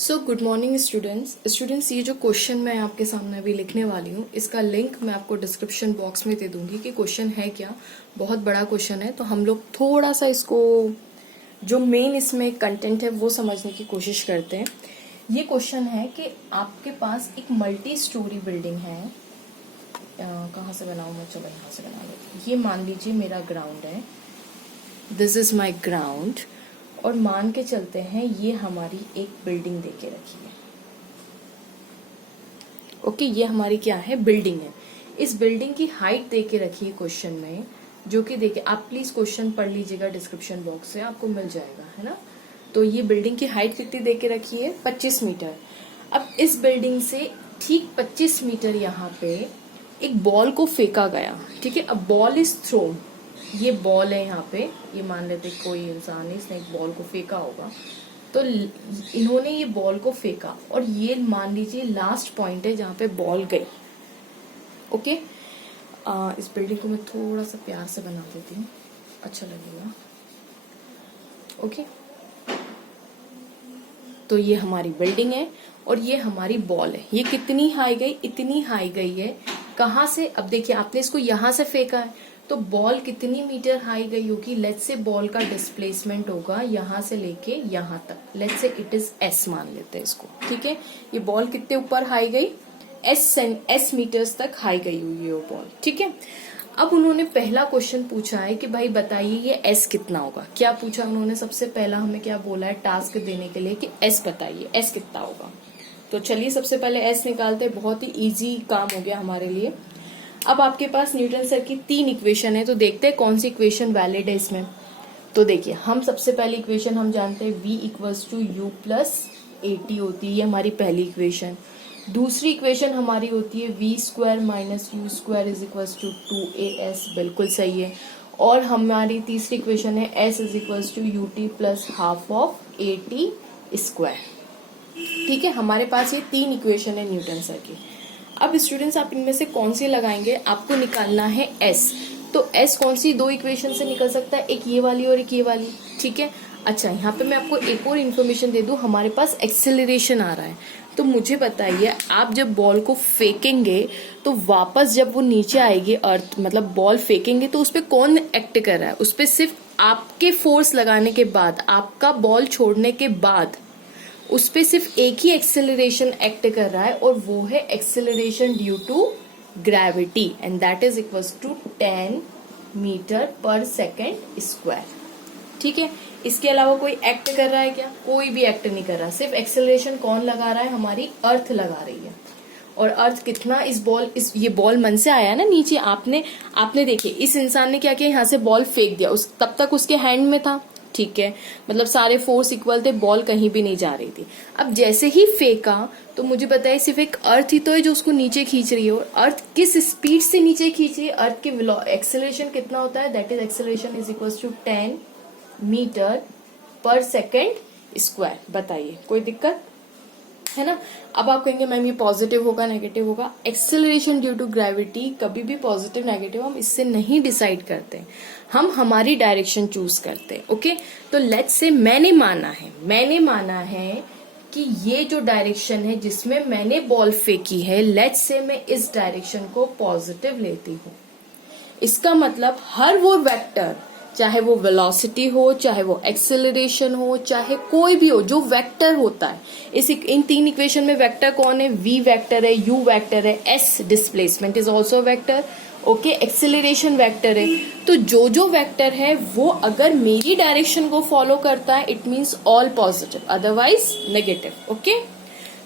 So good morning students ये जो question मैं आपके सामने अभी लिखने वाली हूँ इसका लिंक मैं आपको डिस्क्रिप्शन बॉक्स में दे दूंगी कि क्वेश्चन है क्या। बहुत बड़ा क्वेश्चन है तो हम लोग थोड़ा सा इसको जो मेन इसमें कंटेंट है वो समझने की कोशिश करते हैं। ये क्वेश्चन है कि आपके पास एक मल्टी स्टोरी बिल्डिंग है। कहाँ से बनाऊँ मैं, चलो यहाँ से बना लेती हूँ। ये मान लीजिए मेरा ग्राउंड है, दिस इज माई ग्राउंड, और मान के चलते हैं ये हमारी एक बिल्डिंग देके रखी है। ओके, ये हमारी क्या है, बिल्डिंग है। इस बिल्डिंग की हाइट देके रखी है क्वेश्चन में, जो कि देखिए आप प्लीज क्वेश्चन पढ़ लीजिएगा डिस्क्रिप्शन बॉक्स से, आपको मिल जाएगा, है ना। तो ये बिल्डिंग की हाइट कितनी देके रखी है, 25 मीटर। अब इस बिल्डिंग से ठीक 25 मीटर यहाँ पे एक बॉल को फेंका गया, ठीक है। अब बॉल इज थ्रोन, ये बॉल है यहाँ पे, ये मान लेते कोई इंसान है, इसने एक बॉल को फेंका होगा, तो इन्होंने ये बॉल को फेंका और ये मान लीजिए लास्ट पॉइंट है जहाँ पे बॉल गई। ओके, इस बिल्डिंग को मैं थोड़ा सा प्यार से बना देती हूँ, अच्छा लगेगा। ओके, तो ये हमारी बिल्डिंग है और ये हमारी बॉल है। ये कितनी हाई गई, इतनी हाई गई है। कहाँ से, अब देखिए आपने इसको यहाँ से फेंका है तो बॉल कितनी मीटर हाई गई होगी। लेट्स से बॉल का डिस्प्लेसमेंट होगा यहाँ से लेके यहाँ तक, let's say it is S मान लेते हैं इसको, ठीक है। ये बॉल कितने ऊपर हाई गई, एस मीटर्स तक हाई गई हुई है वो बॉल, ठीक है। अब उन्होंने पहला क्वेश्चन पूछा है कि भाई बताइए ये एस कितना होगा। क्या पूछा उन्होंने, सबसे पहला हमें क्या बोला है टास्क देने के लिए कि एस बताइए, एस कितना होगा। तो चलिए सबसे पहले एस निकालते हैं, बहुत ही इजी काम हो गया हमारे लिए। अब आपके पास न्यूटन सर की 3 इक्वेशन है, तो देखते हैं कौन सी इक्वेशन वैलिड है इसमें। तो देखिए हम सबसे पहली इक्वेशन हम जानते हैं v equals to u plus a t होती है, ये हमारी पहली इक्वेशन। दूसरी इक्वेशन हमारी होती है v square minus u square is equals to 2as, बिल्कुल सही है। और हमारी तीसरी इक्वेशन है s is equals to u t plus half of a t square, ठीक है। हमारे पास ये 3 इक्वेशन है न्यूटन सर की। अब स्टूडेंट्स आप इनमें से कौन सी लगाएंगे, आपको निकालना है s। तो s कौन सी 2 इक्वेशन से निकल सकता है, एक ये वाली और एक ये वाली, ठीक है। अच्छा, यहाँ पे मैं आपको एक और इन्फॉर्मेशन दे दूं, हमारे पास एक्सेलरेशन आ रहा है। तो मुझे बताइए, आप जब बॉल को फेंकेंगे तो वापस जब वो नीचे आएगी अर्थ, मतलब बॉल फेंकेंगे तो उस पर कौन एक्ट कर रहा है, उस पर सिर्फ आपके फोर्स लगाने के बाद, आपका बॉल छोड़ने के बाद उस पे सिर्फ एक ही एक्सेलरेशन एक्ट कर रहा है और वो है acceleration due to gravity, and that is equals to 10 meter पर सेकेंड स्क्वायर, ठीक है। इसके अलावा कोई एक्ट कर रहा है क्या, कोई भी एक्ट नहीं कर रहा, सिर्फ एक्सेलरेशन कौन लगा रहा है, हमारी अर्थ लगा रही है। और अर्थ कितना, ये बॉल मन से आया ना नीचे, आपने देखिए इस इंसान ने क्या किया, यहाँ से बॉल फेंक दिया, तब तक उसके हैंड में था, ठीक है, मतलब सारे फोर्स इक्वल थे, बॉल कहीं भी नहीं जा रही थी। अब जैसे ही फेंका तो मुझे बताइए सिर्फ एक अर्थ ही तो है जो उसको नीचे खींच रही है, और अर्थ किस स्पीड से नीचे खींच रही है, अर्थ की एक्सेलरेशन कितना होता है, that is acceleration is equal to 10 meter पर सेकेंड स्क्वायर। बताइए कोई दिक्कत है ना। अब आप कहेंगे मैम ये पॉजिटिव होगा नेगेटिव होगा, एक्सेलरेशन ड्यू टू ग्रेविटी कभी भी पॉजिटिव नेगेटिव हम इससे नहीं डिसाइड करते, हम हमारी डायरेक्शन चूज करते हैं। ओके, तो लेट्स से मैंने माना है कि ये जो डायरेक्शन है जिसमें मैंने बॉल फेंकी है, लेट्स से मैं इस डायरेक्शन को पॉजिटिव लेती हूँ। इसका मतलब हर वो वेक्टर, चाहे वो वेलोसिटी हो, चाहे वो एक्सेलरेशन हो, चाहे कोई भी हो, जो वेक्टर होता है, इन 3 इक्वेशन में वेक्टर कौन है, v वेक्टर है, u वेक्टर है, s displacement is also vector, okay, acceleration vector है। तो जो वेक्टर है वो अगर मेरी डायरेक्शन को फॉलो करता है it means all positive, otherwise negative. Okay,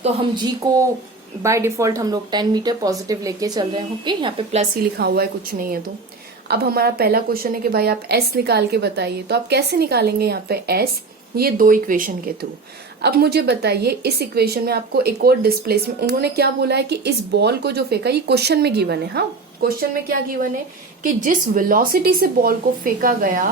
तो हम g को बाय डिफॉल्ट हम लोग 10 मीटर पॉजिटिव लेके चल रहे हैं। ओके, यहाँ पे प्लस ही लिखा हुआ है, कुछ नहीं है। तो अब हमारा पहला क्वेश्चन है कि भाई आप s निकाल के बताइए। तो आप कैसे निकालेंगे यहाँ पे s, ये 2 इक्वेशन के थ्रू। अब मुझे बताइए इस इक्वेशन में आपको एक और डिस्प्लेसमेंट, उन्होंने क्या बोला है कि इस बॉल को जो फेंका, ये क्वेश्चन में गिवन है, हाँ क्वेश्चन में क्या गिवन है कि जिस वेलोसिटी से बॉल को फेंका गया,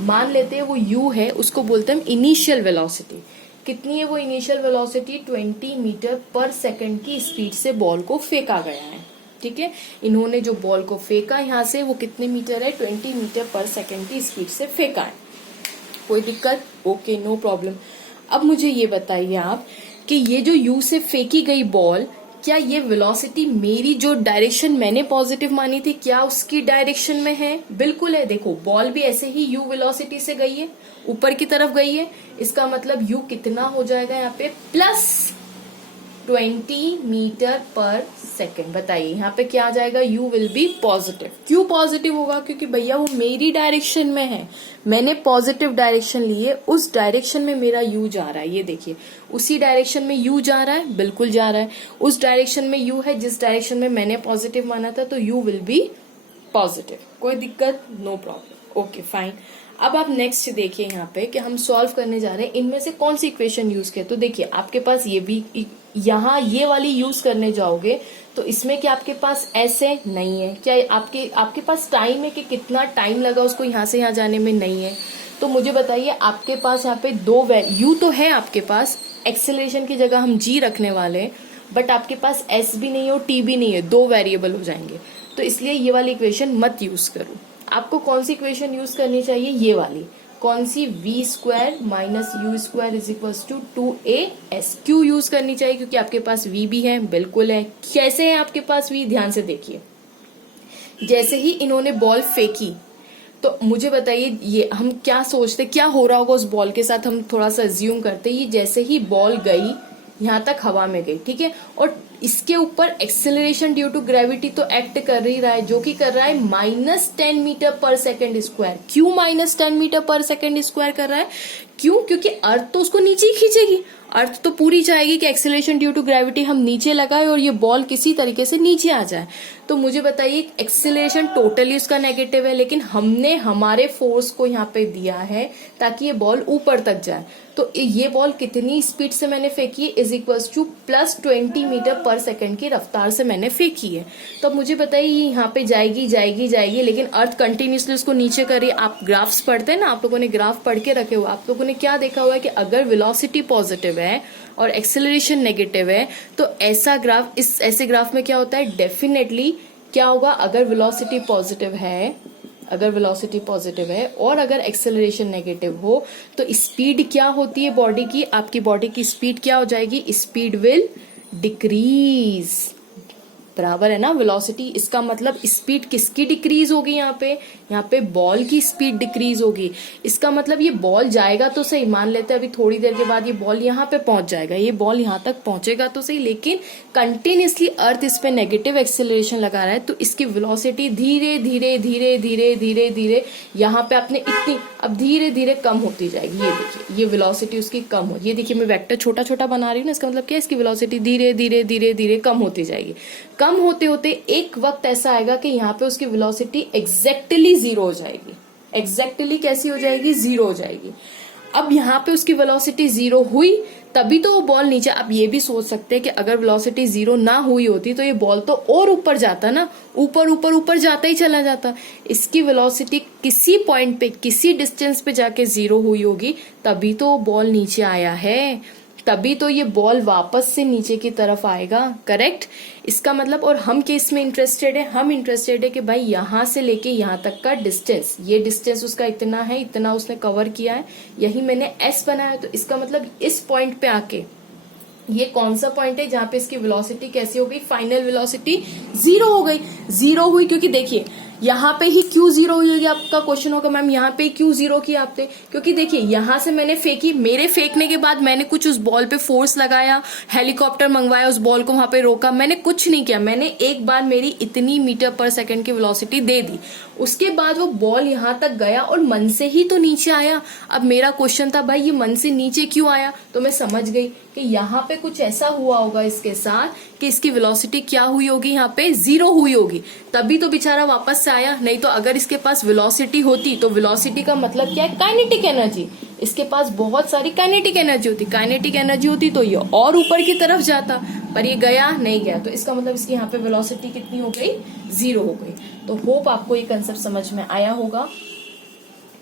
मान लेते हैं वो u है, उसको बोलते हैं इनिशियल वेलोसिटी। कितनी है वो इनिशियल वेलोसिटी, 20 मीटर पर सेकेंड की स्पीड से बॉल को फेंका गया है, ठीक है। इन्होंने जो बॉल को फेंका यहाँ से वो कितने मीटर है, 20 मीटर पर सेकेंड की स्पीड से फेंका है। कोई दिक्कत, ओके, नो प्रॉब्लम। अब मुझे ये बताइए आप कि ये जो u से फेंकी गई बॉल, क्या ये वेलोसिटी मेरी जो डायरेक्शन मैंने पॉजिटिव मानी थी क्या उसकी डायरेक्शन में है? बिल्कुल है। देखो बॉल भी ऐसे ही u वेलोसिटी से गई है, ऊपर की तरफ गई है, इसका मतलब u कितना हो जाएगा यहाँ पे प्लस 20 मीटर पर सेकेंड। बताइए यहाँ पे क्या आ जाएगा? u will be positive. क्यों पॉजिटिव होगा? क्योंकि भैया वो मेरी डायरेक्शन में है, मैंने पॉजिटिव डायरेक्शन ली है, उस डायरेक्शन में मेरा u जा रहा है। ये देखिए उसी डायरेक्शन में u जा रहा है, बिल्कुल जा रहा है। उस डायरेक्शन में u है जिस डायरेक्शन में मैंने पॉजिटिव माना था, तो u विल बी पॉजिटिव। कोई दिक्कत? No problem. Okay fine. अब आप नेक्स्ट देखिए यहाँ पे कि हम सॉल्व करने जा रहे हैं इनमें से कौन सी इक्वेशन यूज किया। तो देखिए आपके पास ये भी, यहाँ ये वाली यूज करने जाओगे तो इसमें क्या आपके पास s है? नहीं है। क्या आपके पास टाइम है कि कितना टाइम लगा उसको यहाँ से यहाँ जाने में? नहीं है। तो मुझे बताइए आपके पास यहाँ पे दो u तो है आपके पास, एक्सेलरेशन की जगह हम g रखने वाले हैं, बट आपके पास s भी नहीं है और t भी नहीं है, दो वेरिएबल हो जाएंगे। तो इसलिए ये वाली इक्वेशन मत यूज करो। आपको कौन सी इक्वेशन यूज करनी चाहिए? ये वाली। कौन सी? v square minus u square is equal to 2as। क्यों यूज करनी चाहिए? क्योंकि आपके पास v भी है, बिल्कुल है। कैसे है आपके पास v? ध्यान से देखिए, जैसे ही इन्होंने बॉल फेंकी तो मुझे बताइए ये हम क्या सोचते, क्या हो रहा होगा उस बॉल के साथ? हम थोड़ा सा अज्यूम करते, ये जैसे ही बॉल गई यहाँ तक हवा में गई, ठीक है, और इसके ऊपर एक्सेलरेशन ड्यू टू ग्रेविटी तो एक्ट कर ही रहा है, जो कि कर रहा है -10 मीटर पर सेकेंड स्क्वायर। क्यों -10 मीटर पर सेकेंड स्क्वायर कर रहा है? क्यों? क्योंकि अर्थ तो उसको नीचे ही खींचेगी, अर्थ तो पूरी चाहेगी कि एक्सेलरेशन ड्यू टू ग्रेविटी हम नीचे लगाए और ये बॉल किसी तरीके से नीचे आ जाए। तो मुझे बताइए एक्सेलरेशन टोटली उसका नेगेटिव है, लेकिन हमने हमारे फोर्स को यहाँ पे दिया है ताकि ये बॉल ऊपर तक जाए। तो ये बॉल कितनी स्पीड से मैंने फेंकी है? इज इक्वल्स टू +20 मीटर पर सेकेंड की रफ्तार से मैंने फेंकी है। तो अब मुझे बताइए ये यहाँ पे जाएगी जाएगी जाएगी, लेकिन अर्थ कंटिन्यूसली उसको नीचे कर रही है। आप ग्राफ्स पढ़ते हैं ना, आप लोगों ने ग्राफ पढ़ के रखे हुए, आप लोगों ने क्या देखा हुआ है कि अगर वेलोसिटी पॉजिटिव है और एक्सेलरेशन नेगेटिव है तो ऐसा ग्राफ, इस ऐसे ग्राफ में क्या होता है? डेफिनेटली क्या होगा? अगर वेलोसिटी पॉजिटिव है और अगर एक्सेलरेशन नेगेटिव हो तो स्पीड क्या होती है बॉडी की? आपकी बॉडी की स्पीड क्या हो जाएगी? Speed will decrease. बराबर है ना? वेलोसिटी, इसका मतलब स्पीड किसकी डिक्रीज होगी? यहाँ पे बॉल की स्पीड डिक्रीज होगी। इसका मतलब ये बॉल जाएगा तो सही, मान लेते हैं अभी थोड़ी देर के बाद ये बॉल यहाँ पे पहुंच जाएगा, ये बॉल यहाँ तक पहुंचेगा तो सही, लेकिन कंटिन्यूसली अर्थ इस पे नेगेटिव एक्सेलरेशन लगा रहा है तो इसकी वेलोसिटी धीरे धीरे धीरे धीरे धीरे धीरे यहाँ पे अपने इतनी अब धीरे धीरे कम होती जाएगी। ये देखिए ये वेलोसिटी उसकी कम हो, ये देखिए मैं वेक्टर छोटा छोटा बना रही हूँ ना, इसका मतलब क्या है? इसकी वेलोसिटी धीरे धीरे धीरे धीरे कम होती जाएगी। कम होते होते एक वक्त ऐसा आएगा कि यहाँ पे उसकी वेलोसिटी एग्जैक्टली 0 हो जाएगी। एग्जैक्टली कैसी हो जाएगी? 0 हो जाएगी। अब यहाँ पे उसकी वेलोसिटी 0 हुई तभी तो वो बॉल नीचे। आप ये भी सोच सकते हैं कि अगर वेलोसिटी 0 ना हुई होती तो ये बॉल तो और ऊपर जाता ना, ऊपर ऊपर ऊपर जाता ही चला जाता। इसकी वेलोसिटी किसी पॉइंट पे, किसी डिस्टेंस पे जाके 0 हुई होगी तभी तो बॉल नीचे आया है, तभी तो ये बॉल वापस से नीचे की तरफ आएगा। करेक्ट? इसका मतलब, और हम किस में इंटरेस्टेड है? हम इंटरेस्टेड है कि भाई यहाँ से लेके यहाँ तक का डिस्टेंस, ये डिस्टेंस उसका इतना है, इतना उसने कवर किया है, यही मैंने s बनाया। तो इसका मतलब इस पॉइंट पे आके, ये कौन सा पॉइंट है जहाँ पे इसकी वेलोसिटी कैसी हो गई? फाइनल वेलोसिटी 0 हो गई। 0 हुई क्योंकि देखिए यहाँ पे ही क्यों 0 हुई होगी? आपका क्वेश्चन होगा मैम यहाँ पे क्यों 0 किया आपने? क्योंकि देखिए यहाँ से मैंने फेंकी, मेरे फेंकने के बाद मैंने कुछ उस बॉल पे फोर्स लगाया, हेलीकॉप्टर मंगवाया, उस बॉल को वहां पे रोका, मैंने कुछ नहीं किया। मैंने एक बार मेरी इतनी मीटर पर सेकंड की वेलोसिटी दे दी, उसके बाद वो बॉल यहाँ तक गया और मन से ही तो नीचे आया। अब मेरा क्वेश्चन था भाई ये मन से नीचे क्यों आया? तो मैं समझ गई कि यहाँ पे कुछ ऐसा हुआ होगा इसके साथ कि इसकी वेलोसिटी क्या हुई होगी? यहाँ पे 0 हुई होगी, तभी तो बेचारा वापस से आया। नहीं तो अगर इसके पास वेलोसिटी होती, तो वेलोसिटी का मतलब क्या है? Kinetic energy. इसके पास बहुत सारी काइनेटिक एनर्जी होती, काइनेटिक एनर्जी होती तो ये और ऊपर की तरफ जाता, पर ये गया नहीं गया, तो इसका मतलब इसकी यहाँ पे वेलोसिटी कितनी हो गई? 0 हो गई। तो होप आपको ये कंसेप्ट समझ में आया होगा।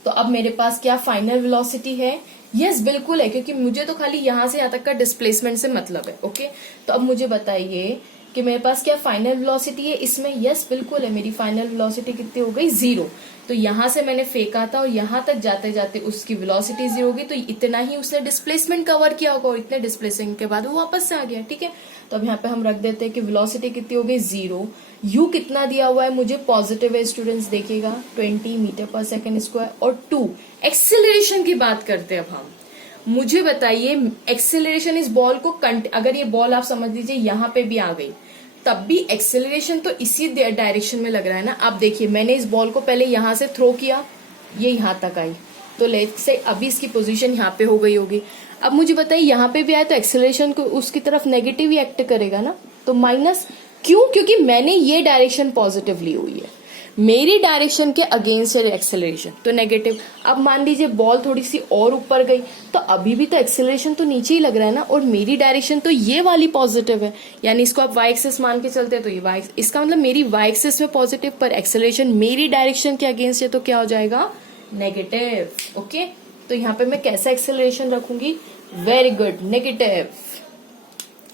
तो अब मेरे पास क्या फाइनल वेलोसिटी है? यस बिल्कुल है, क्योंकि मुझे तो खाली यहाँ से यहाँ तक का डिस्प्लेसमेंट से मतलब है। ओके, तो अब मुझे बताइए कि कि मेरे पास क्या फाइनल वेलोसिटी है इसमें, यस बिल्कुल है, मेरी फाइनल वेलोसिटी कितनी हो गई 0। तो यहां से मैंने फेंका था और यहां तक जाते जाते उसकी वेलोसिटी 0 होगी, तो इतना ही उसने डिस्प्लेसमेंट कवर किया होगा और इतने डिस्प्लेसमेंट के बाद वो वापस से आ गया। ठीक है, तो अब यहाँ पे हम रख देते हैं कि वेलोसिटी कितनी हो गई 0। यू कितना दिया हुआ है मुझे, पॉजिटिव है स्टूडेंट्स, देखिएगा 20 मीटर पर सेकेंड स्क्वायर। और 2 एक्सेलरेशन की बात करते हैं अब हम। मुझे बताइए एक्सेलरेशन इस बॉल को अगर ये बॉल आप समझ लीजिए यहाँ पे भी आ गई, तब भी एक्सेलरेशन तो इसी डायरेक्शन में लग रहा है ना। आप देखिए मैंने इस बॉल को पहले यहां से थ्रो किया, ये यहां तक आई, तो लेट्स से अभी इसकी पोजीशन यहाँ पे हो गई होगी। अब मुझे बताइए यहाँ पे भी आया तो एक्सेलरेशन को उसकी तरफ नेगेटिव ही एक्ट करेगा ना, तो माइनस। क्यों? क्योंकि मैंने ये डायरेक्शन पॉजिटिव ली हुई है, मेरी डायरेक्शन के अगेंस्ट है एक्सेलरेशन, तो नेगेटिव। अब मान लीजिए बॉल थोड़ी सी और ऊपर गई, तो अभी भी तो एक्सेलरेशन तो नीचे ही लग रहा है ना, और मेरी डायरेक्शन तो ये वाली पॉजिटिव है, यानी इसको आप वाई एक्सिस मान के चलते हैं तो ये वाई, इसका मतलब मेरी वाई एक्सिस में पॉजिटिव, पर एक्सेलरेशन मेरी डायरेक्शन के अगेंस्ट है, तो क्या हो जाएगा नेगेटिव। ओके, तो यहाँ पे मैं कैसा एक्सेलरेशन रखूंगी, वेरी गुड, नेगेटिव।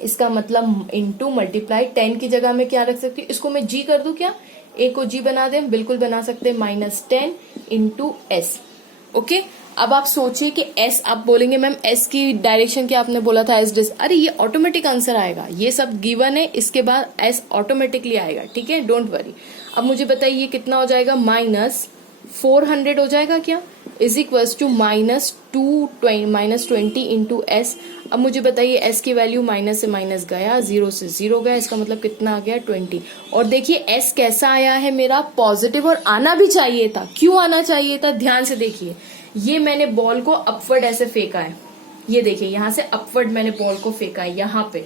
इसका मतलब इंटू मल्टीप्लाई, 10 की जगह में क्या रख सकती हूँ, इसको मैं जी कर दूं क्या, ए को जी बना दें, बिल्कुल बना सकते हैं, -10 इंटू एस। ओके, अब आप सोचिए कि एस, आप बोलेंगे मैम एस की डायरेक्शन क्या आपने बोला था, एस डिस, अरे ये ऑटोमेटिक आंसर आएगा, ये सब गिवन है, इसके बाद एस ऑटोमेटिकली आएगा। ठीक है, डोंट वरी। अब मुझे बताइए ये कितना हो जाएगा, -400 हो जाएगा क्या, is equals to -20 into s. अब मुझे बताइए एस की वैल्यू माइनस से माइनस गया, 0 से 0 गया, इसका मतलब कितना आ गया 20। और देखिए एस कैसा आया है मेरा, पॉजिटिव, और आना भी चाहिए था। क्यों आना चाहिए था, ध्यान से देखिए, ये मैंने बॉल को अपवर्ड ऐसे फेंका है, ये देखिए यहां से अपवर्ड मैंने बॉल को फेंका है यहाँ पे,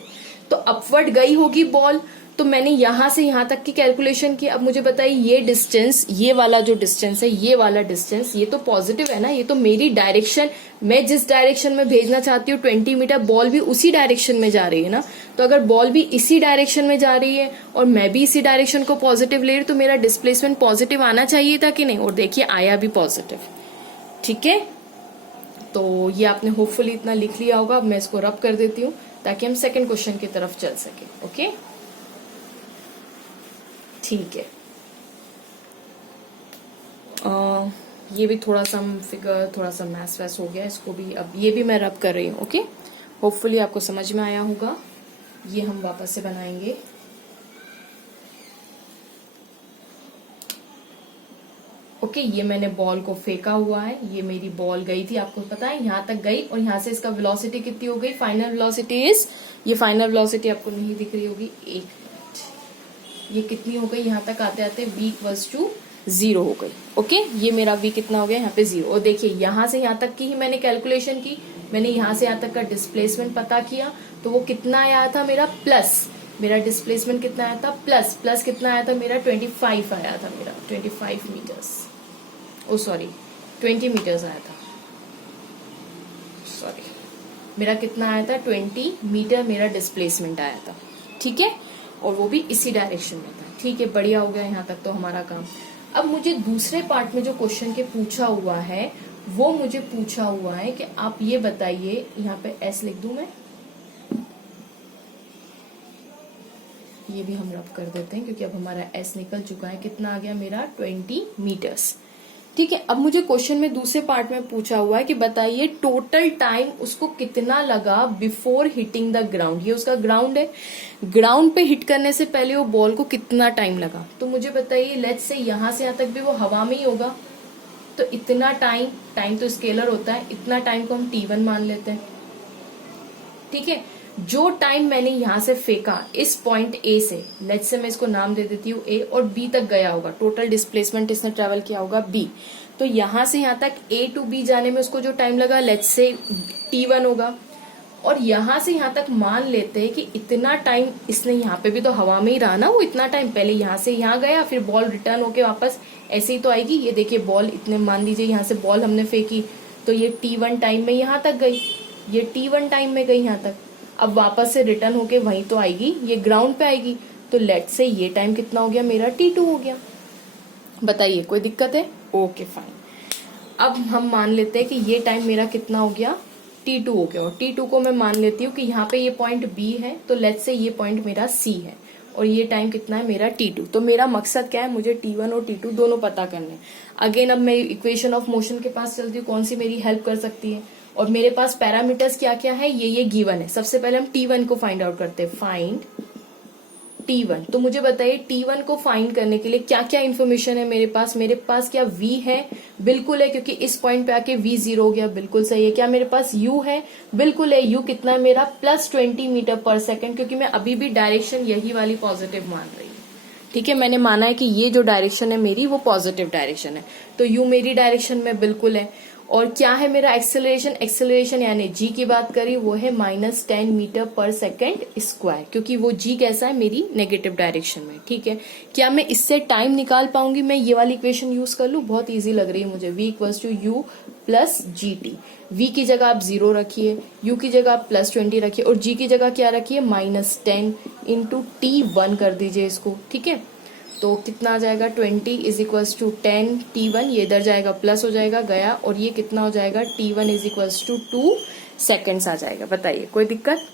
तो अपवर्ड गई होगी बॉल, तो मैंने यहां से यहां तक की कैलकुलेशन की। अब मुझे बताइए ये डिस्टेंस, ये वाला जो डिस्टेंस है, ये वाला डिस्टेंस, ये तो पॉजिटिव है ना, ये तो मेरी डायरेक्शन, मैं जिस डायरेक्शन में भेजना चाहती हूँ 20 मीटर, बॉल भी उसी डायरेक्शन में जा रही है ना। तो अगर बॉल भी इसी डायरेक्शन में जा रही है और मैं भी इसी डायरेक्शन को पॉजिटिव ले रही हूँ, तो मेरा डिस्प्लेसमेंट पॉजिटिव आना चाहिए था कि नहीं, और देखिए आया भी पॉजिटिव। ठीक है, तो ये आपने होपफुली इतना लिख लिया होगा। अब मैं इसको रब कर देती हूँ ताकि हम सेकेंड क्वेश्चन की तरफ चल सके। ओके, ठीक है, ये भी थोड़ा सा फिगर, थोड़ा सा मैथ्स वैस हो गया, इसको भी अब ये भी मैं रब कर रही हूँ। ओके, होपफुली आपको समझ में आया होगा। ये हम वापस से बनाएंगे। ओके, ये मैंने बॉल को फेंका हुआ है, ये मेरी बॉल गई थी, आपको पता है यहाँ तक गई, और यहाँ से इसका वेलोसिटी कितनी हो गई, फाइनल वेलोसिटी इज, ये फाइनल वेलोसिटी आपको नहीं दिख रही होगी, एक मिनट, ये कितनी हो गई, यहाँ तक आते आते v इक्वल्स टू 0 हो गई। ओके, ये मेरा v कितना हो गया, यहाँ पे 0। और देखिए यहाँ से यहाँ तक की ही मैंने कैलकुलेशन की, मैंने यहाँ से यहाँ तक का डिस्प्लेसमेंट पता किया, तो वो कितना आया था मेरा, प्लस, मेरा डिस्प्लेसमेंट कितना आया था, प्लस कितना आया था मेरा, 25 आया था मेरा, 25 मीटर्स, ओ सॉरी 20 मीटर्स आया था, सॉरी मेरा कितना आया था, 20 मीटर मेरा डिस्प्लेसमेंट आया था। ठीक है, और वो भी इसी डायरेक्शन में था। ठीक है, बढ़िया हो गया यहाँ तक तो हमारा काम। अब मुझे दूसरे पार्ट में जो क्वेश्चन के पूछा हुआ है, वो मुझे पूछा हुआ है कि आप ये बताइए, यहाँ पे एस लिख दूं मैं, ये भी हम रब कर देते हैं क्योंकि अब हमारा एस निकल चुका है, कितना आ गया मेरा 20 मीटर्स। ठीक है, अब मुझे क्वेश्चन में दूसरे पार्ट में पूछा हुआ है कि बताइए टोटल टाइम उसको कितना लगा बिफोर हिटिंग द ग्राउंड। ये उसका ग्राउंड है, ग्राउंड पे हिट करने से पहले वो बॉल को कितना टाइम लगा। तो मुझे बताइए, लेट्स से यहाँ से यहाँ तक भी वो हवा में ही होगा, तो इतना टाइम तो स्केलर होता है, इतना टाइम को हम T1 मान लेते हैं। ठीक है, जो टाइम मैंने यहां से फेंका इस पॉइंट ए से, लेट्स से मैं इसको नाम दे देती हूँ ए, और बी तक गया होगा, टोटल डिस्प्लेसमेंट इसने ट्रेवल किया होगा बी, तो यहां से यहां तक ए टू बी जाने में उसको जो टाइम लगा, लेट्स से T1 होगा। और यहां से यहां तक मान लेते हैं कि इतना टाइम इसने, यहाँ पे भी तो हवा में ही रहा ना वो, इतना टाइम पहले यहाँ से यहाँ गया, फिर बॉल रिटर्न होके वापस ऐसे ही तो आएगी। ये देखिए बॉल इतने, मान लीजिए यहाँ से बॉल हमने फेंकी, तो ये T1 टाइम में यहाँ तक गई, ये T1 टाइम में गई यहाँ तक, अब वापस से रिटर्न होके वहीं तो आएगी, ये ग्राउंड पे आएगी, तो लेट्स से ये टाइम कितना हो गया मेरा, T2 हो गया। बताइए कोई दिक्कत है? Okay fine. अब हम मान लेते हैं कि ये टाइम मेरा कितना हो गया, T2 हो गया, और T2 को मैं मान लेती हूँ कि यहाँ पे ये पॉइंट B है, तो लेट्स से ये पॉइंट मेरा C है, और ये टाइम कितना है मेरा t2। तो मेरा मकसद क्या है, मुझे t1 और t2 दोनों पता करने। अगेन अब मैं इक्वेशन ऑफ मोशन के पास चलती हूँ, कौन सी मेरी हेल्प कर सकती है। और मेरे पास पैरामीटर्स क्या क्या है, ये गिवन है। सबसे पहले हम t1 को फाइंड आउट करते हैं, फाइंड t1। तो मुझे बताइए t1 को फाइंड करने के लिए क्या क्या इन्फॉर्मेशन है मेरे पास क्या v है, बिल्कुल है, क्योंकि इस पॉइंट पे आके v 0 हो गया, बिल्कुल सही है। क्या मेरे पास u है, बिल्कुल है। u कितना है मेरा, +20 मीटर पर सेकेंड, क्योंकि मैं अभी भी डायरेक्शन यही वाली पॉजिटिव मान रही हूँ। ठीक है, मैंने माना है कि ये जो डायरेक्शन है मेरी वो पॉजिटिव डायरेक्शन है, तो u मेरी डायरेक्शन में बिल्कुल है। और क्या है मेरा एक्सेलरेशन यानी g की बात करी, वो है -10 मीटर पर सेकेंड स्क्वायर, क्योंकि वो g कैसा है मेरी नेगेटिव डायरेक्शन में। ठीक है, क्या मैं इससे टाइम निकाल पाऊंगी, मैं ये वाली इक्वेशन यूज कर लूं, बहुत इजी लग रही है मुझे। v = u + gt। v की जगह आप 0 रखिए, u की जगह आप +20 रखिए, और g की जगह क्या रखिए, -10 × t1 कर दीजिए इसको। ठीक है, तो कितना आ जाएगा, 20 = 10 t1, ये इधर जाएगा प्लस हो जाएगा, गया, और ये कितना हो जाएगा, t1 = 2 सेकेंड्स आ जाएगा। बताइए कोई दिक्कत।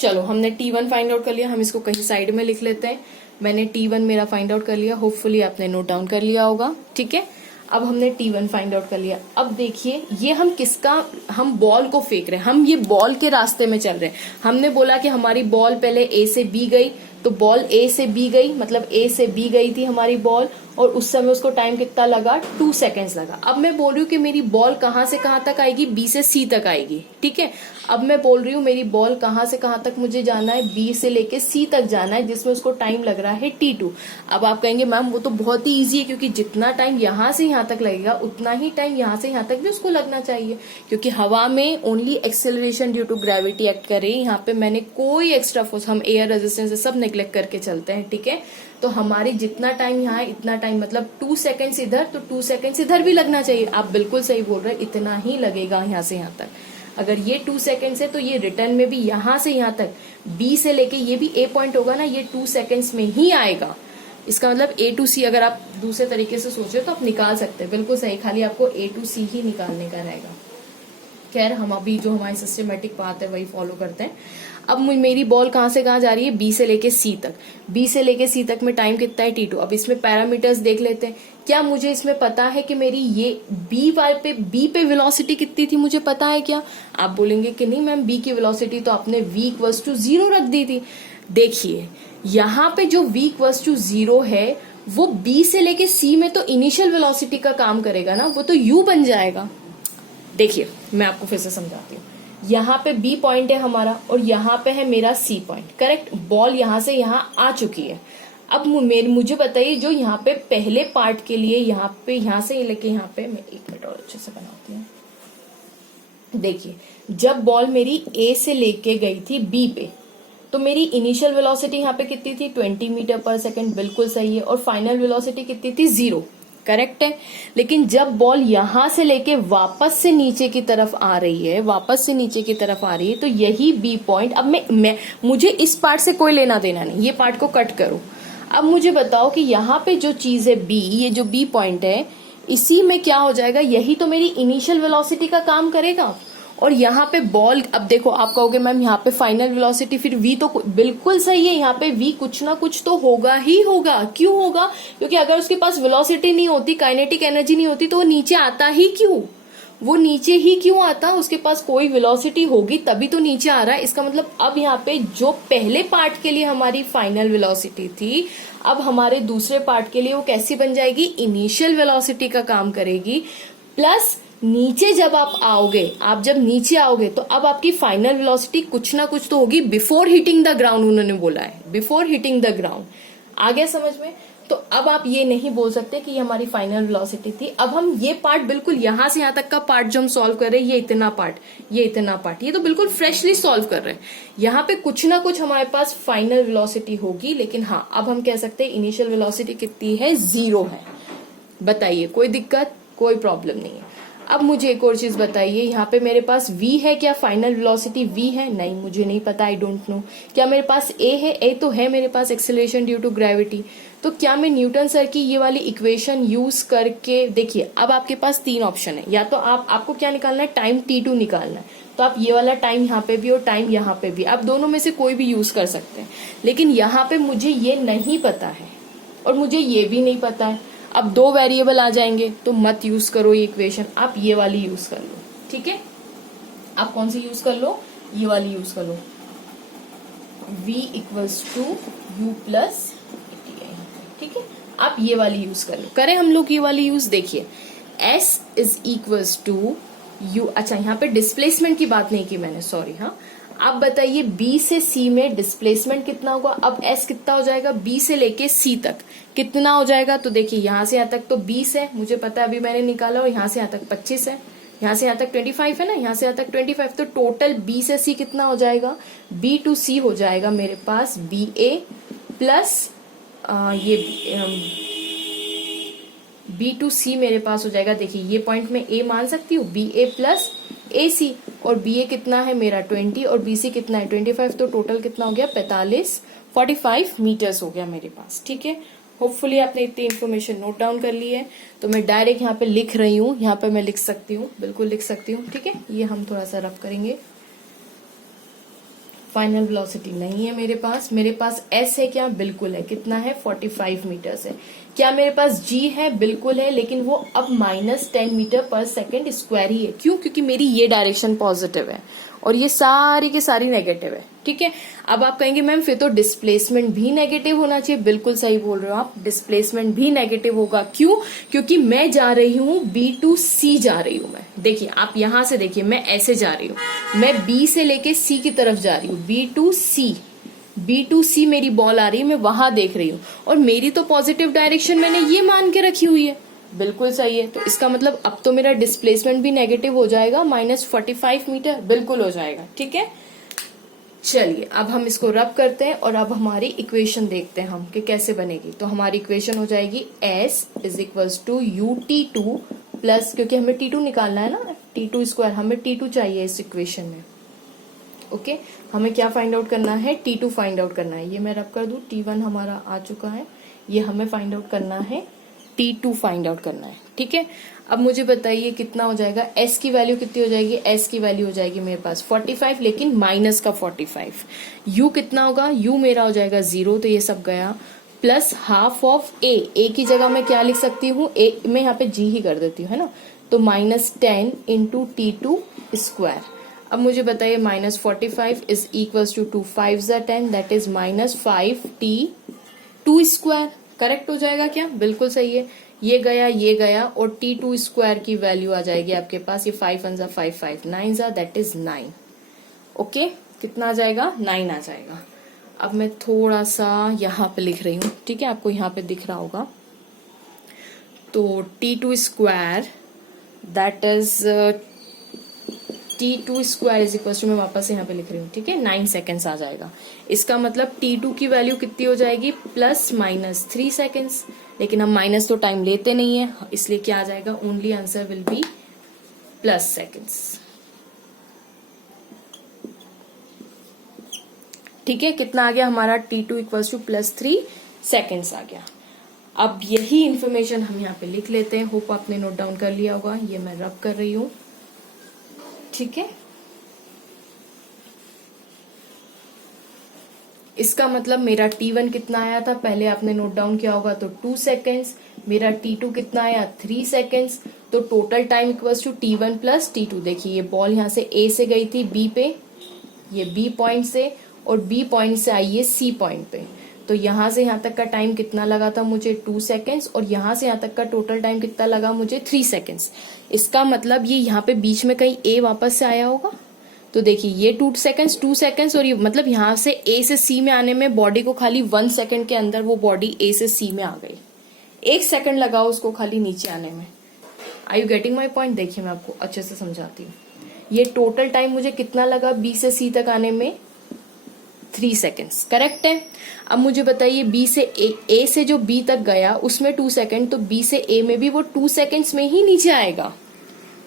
चलो हमने t1 फाइंड आउट कर लिया, हम इसको कहीं साइड में लिख लेते हैं। मैंने t1 मेरा फाइंड आउट कर लिया, होपफुली आपने नोट डाउन कर लिया होगा। ठीक है, अब हमने t1 फाइंड आउट कर लिया। अब देखिए ये हम बॉल को फेंक रहे हैं, हम ये बॉल के रास्ते में चल रहे हैं। हमने बोला कि हमारी बॉल पहले a से b गई, तो बॉल a से b गई, मतलब a से b गई थी हमारी बॉल, और उस समय उसको टाइम कितना लगा, 2 सेकेंड्स लगा। अब मैं बोल रही हूँ कि मेरी बॉल कहाँ से कहाँ तक आएगी, b से c तक आएगी। ठीक है, अब मैं बोल रही हूँ मेरी बॉल कहाँ से कहाँ तक मुझे जाना है, b से लेके c तक जाना है, जिसमें उसको टाइम लग रहा है t2। अब आप कहेंगे मैम वो तो बहुत ही ईजी है, क्योंकि जितना टाइम यहाँ से यहाँ तक लगेगा उतना ही टाइम यहाँ से यहाँ तक भी उसको लगना चाहिए, क्योंकि हवा में only acceleration due to gravity act करे। यहाँ पे मैंने कोई एक्स्ट्रा फोर्स, हम एयर रेजिस्टेंस सब नेग्लेक्ट करके चलते हैं। ठीक है, तो हमारी जितना टाइम यहाँ है इतना टाइम, मतलब 2 सेकेंड्स इधर, तो 2 सेकेंड्स इधर भी लगना चाहिए। आप बिल्कुल सही बोल रहे हैं, इतना ही लगेगा यहाँ से यहाँ तक। अगर ये 2 सेकेंड्स है तो ये रिटर्न में भी यहाँ से यहाँ तक, B से लेके ये भी A पॉइंट होगा ना, ये 2 सेकेंड्स में ही आएगा। इसका मतलब A to C अगर आप दूसरे तरीके से सोचे तो आप निकाल सकते हैं, बिल्कुल सही, खाली आपको A to C ही निकालने का रहेगा। खैर हम अभी जो हमारी सिस्टमेटिक पाथ है वही फॉलो करते हैं। अब मेरी बॉल कहाँ से कहाँ जा रही है, B से लेके C तक। B से लेके C तक में टाइम कितना है, t2। अब इसमें पैरामीटर्स देख लेते हैं। क्या मुझे इसमें पता है कि मेरी ये B पे वेलोसिटी कितनी थी, मुझे पता है क्या? आप बोलेंगे कि नहीं मैम B की वेलोसिटी तो आपने v = 0 रख दी थी। देखिए यहाँ पे जो v = 0 है वो B से लेके C में तो इनिशियल वेलोसिटी का काम करेगा ना, वो तो u बन जाएगा। देखिए मैं आपको फिर से समझाती हूँ। यहाँ पे B पॉइंट है हमारा और यहाँ पे है मेरा C पॉइंट, करेक्ट। बॉल यहाँ से यहाँ आ चुकी है। अब मुझे बताइए जो यहाँ पे पहले पार्ट के लिए यहाँ से लेके यहाँ पे, मैं 1 मिनट और अच्छे से बनाती हूँ। देखिए जब बॉल मेरी A से लेके गई थी B पे, तो मेरी इनिशियल वेलोसिटी यहाँ पे कितनी थी, 20 मीटर पर सेकेंड, बिल्कुल सही है। और फाइनल वेलोसिटी कितनी थी, 0, करेक्ट है। लेकिन जब बॉल यहां से लेके वापस से नीचे की तरफ आ रही है, तो यही B पॉइंट, अब मुझे इस पार्ट से कोई लेना देना नहीं, ये पार्ट को कट करो। अब मुझे बताओ कि यहाँ पे जो चीज है B, ये जो B पॉइंट है, इसी में क्या हो जाएगा, यही तो मेरी इनिशियल वेलोसिटी का काम करेगा। और यहाँ पे बॉल, अब देखो आप कहोगे मैम यहाँ पे फाइनल वेलोसिटी, फिर v तो बिल्कुल सही है, यहाँ पे v कुछ ना कुछ तो होगा ही होगा। क्यों होगा? क्योंकि अगर उसके पास वेलोसिटी नहीं होती, काइनेटिक एनर्जी नहीं होती, तो वो नीचे आता ही क्यों? वो नीचे ही क्यों आता? उसके पास कोई वेलोसिटी होगी तभी तो नीचे आ रहा है। इसका मतलब अब यहाँ पे जो पहले पार्ट के लिए हमारी फाइनल वेलोसिटी थी, अब हमारे दूसरे पार्ट के लिए वो कैसी बन जाएगी, इनिशियल वेलोसिटी का काम करेगी। प्लस नीचे जब आप आओगे, जब नीचे आओगे तो अब आपकी फाइनल वेलोसिटी कुछ ना कुछ तो होगी बिफोर हिटिंग द ग्राउंड, उन्होंने बोला है बिफोर हिटिंग द ग्राउंड। आ गया समझ में? तो अब आप ये नहीं बोल सकते कि ये हमारी फाइनल वेलोसिटी थी। अब हम ये पार्ट बिल्कुल यहां से यहां तक का पार्ट जो हम सॉल्व कर रहे हैं, ये इतना पार्ट, ये तो बिल्कुल फ्रेशली सॉल्व कर रहे हैं। यहाँ पे कुछ ना कुछ हमारे पास फाइनल वेलोसिटी होगी, लेकिन हाँ अब हम कह सकते हैं इनिशियल वेलोसिटी कितनी है, 0 है। बताइए कोई दिक्कत, कोई प्रॉब्लम नहीं है। अब मुझे एक और चीज बताइए, यहाँ पे मेरे पास v है, क्या फाइनल वेलोसिटी v है? नहीं, मुझे नहीं पता, आई डोंट नो। क्या मेरे पास a है? a तो है मेरे पास, एक्सेलरेशन ड्यू टू ग्रेविटी। तो क्या मैं न्यूटन सर की ये वाली इक्वेशन यूज करके, देखिए अब आपके पास 3 ऑप्शन है, या तो आपको क्या निकालना है, टाइम t2 निकालना है, तो आप ये वाला टाइम यहाँ पे भी और टाइम यहाँ पे भी, आप दोनों में से कोई भी यूज कर सकते हैं। लेकिन यहाँ पे मुझे ये नहीं पता है और मुझे ये भी नहीं पता है, अब 2 वेरिएबल आ जाएंगे, तो मत यूज करो ये इक्वेशन, आप ये वाली यूज कर लो। ठीक है, आप कौन सी यूज कर लो, ये वाली यूज कर लो, v equals to u plus, ठीक है, आप ये वाली यूज कर लो। करें हम लोग ये वाली यूज, देखिए s is equals to u, अच्छा यहाँ पे डिस्प्लेसमेंट की बात नहीं की मैंने, सॉरी। हाँ, आप बताइए b से c में डिस्प्लेसमेंट कितना होगा। अब s कितना हो जाएगा, b से लेके c तक कितना हो जाएगा, तो देखिए यहाँ से यहाँ तक तो 20 है, मुझे पता है अभी मैंने निकाला, और यहाँ से यहाँ तक 25 है, यहाँ से यहाँ तक 25 है ना, यहाँ से यहाँ तक 25, तो टोटल b से c कितना हो जाएगा, b टू c हो जाएगा मेरे पास ba प्लस ये b टू c मेरे पास हो जाएगा। देखिए ये पॉइंट में a मान सकती हूँ, ba प्लस ac, और ba कितना है मेरा 20 और bc कितना है 25, तो टोटल कितना हो गया 45 मीटर्स हो गया मेरे पास। ठीक है, होपफुली आपने इतनी इन्फॉर्मेशन नोट डाउन कर ली है, तो मैं डायरेक्ट यहाँ पे लिख रही हूँ, यहाँ पे मैं लिख सकती हूँ, बिल्कुल लिख सकती हूँ। ठीक है, ये हम थोड़ा सा रफ करेंगे। फाइनल वेलोसिटी नहीं है मेरे पास s है क्या, बिल्कुल है, कितना है 45 मीटर्स है। क्या मेरे पास g है, बिल्कुल है, लेकिन वो अब -10 मीटर पर सेकेंड स्क्वायर ही है। क्यों, क्योंकि मेरी ये डायरेक्शन पॉजिटिव है और ये सारी की सारी नेगेटिव है। ठीक है, अब आप कहेंगे मैम फिर तो डिस्प्लेसमेंट भी नेगेटिव होना चाहिए, बिल्कुल सही बोल रहे हो आप, डिस्प्लेसमेंट भी नेगेटिव होगा। क्यों, क्योंकि मैं जा रही हूँ b टू c जा रही हूँ मैं, देखिए आप यहां से देखिए, मैं ऐसे जा रही हूँ, मैं b से लेके c की तरफ जा रही हूँ, b टू c मेरी बॉल आ रही है, मैं वहां देख रही हूँ, और मेरी तो पॉजिटिव डायरेक्शन मैंने ये मान के रखी हुई है, बिल्कुल सही है। तो इसका मतलब अब तो मेरा डिस्प्लेसमेंट भी नेगेटिव हो जाएगा, -45 मीटर बिल्कुल हो जाएगा। ठीक है, चलिए अब हम इसको रब करते हैं और अब हमारी इक्वेशन देखते हैं हम कि कैसे बनेगी। तो हमारी इक्वेशन हो जाएगी s is equals to ut2 plus, क्योंकि हमें t2 निकालना है ना, t2 स्क्वायर, हमें t2 चाहिए इस इक्वेशन में। ओके, हमें क्या फाइंड आउट करना है, t2 फाइंड आउट करना है। ये मैं रब कर दूं, t1 हमारा आ चुका है, ये हमें फाइंड आउट करना है, t2 फाइंड आउट करना है। ठीक है, अब मुझे बताइए कितना हो जाएगा, s की वैल्यू कितनी हो जाएगी, s की वैल्यू हो जाएगी मेरे पास 45, लेकिन माइनस का 45। u कितना होगा, u मेरा हो जाएगा 0, तो ये सब गया, प्लस हाफ ऑफ a की जगह मैं क्या लिख सकती हूँ, a मैं यहाँ पे g ही कर देती हूँ, है ना, तो -10 इंटू t2 स्क्वायर। अब मुझे बताइए -45 is equals to 2 5 10, that is -5t2 square. Correct हो जाएगा क्या, बिल्कुल सही है, ये गया और t2 स्क्वायर की वैल्यू आ जाएगी आपके पास, ये 5 1 5 5 9 दैट इज 9। ओके, कितना आ जाएगा, 9 आ जाएगा। अब मैं थोड़ा सा यहाँ पे लिख रही हूँ, ठीक है, आपको यहाँ पे दिख रहा होगा, तो t2 square that is t2 square is equal to, मैं वापस यहाँ पे लिख रही हूँ, ठीक है, 9 सेकेंड्स आ जाएगा। इसका मतलब t2 की वैल्यू कितनी हो जाएगी, ±3 सेकेंड्स, लेकिन हम माइनस तो टाइम लेते नहीं है, इसलिए क्या आ जाएगा, only answer will be plus seconds. ठीक है, कितना आ गया हमारा, t2 इक्वल्स टू +3 सेकेंड्स आ गया। अब यही इंफॉर्मेशन हम यहाँ पे लिख लेते हैं, होप आपने नोट डाउन कर लिया होगा, ये मैं रब कर रही हूँ। ठीक है, इसका मतलब मेरा t1 कितना आया था, पहले आपने नोट डाउन किया होगा, तो 2 सेकेंड्स, मेरा t2 कितना आया 3 सेकेंड्स, तो total time equals to t1 plus t2। देखिए ये बॉल यहाँ से a से गई थी b पे, ये b पॉइंट से, और b पॉइंट से आई है c पॉइंट पे, तो यहाँ से यहाँ तक का टाइम कितना लगा था मुझे 2 सेकेंड्स, और यहाँ से यहाँ तक का टोटल टाइम कितना लगा मुझे 3 सेकेंड्स। इसका मतलब ये यहाँ पे बीच में कहीं a वापस से आया होगा, तो देखिए ये 2 सेकेंड्स, और ये मतलब यहाँ से a से c में आने में बॉडी को खाली 1 सेकेंड के अंदर वो बॉडी a से c में आ गई, 1 सेकेंड लगा उसको खाली नीचे आने में। आई यू गेटिंग माई पॉइंट, देखिए मैं आपको अच्छे से समझाती हूँ। ये टोटल टाइम मुझे कितना लगा b से c तक आने में, 3 सेकेंड्स, करेक्ट है। अब मुझे बताइए b से a से जो b तक गया उसमें 2 सेकेंड, तो b से a में भी वो 2 सेकेंड्स में ही नीचे आएगा।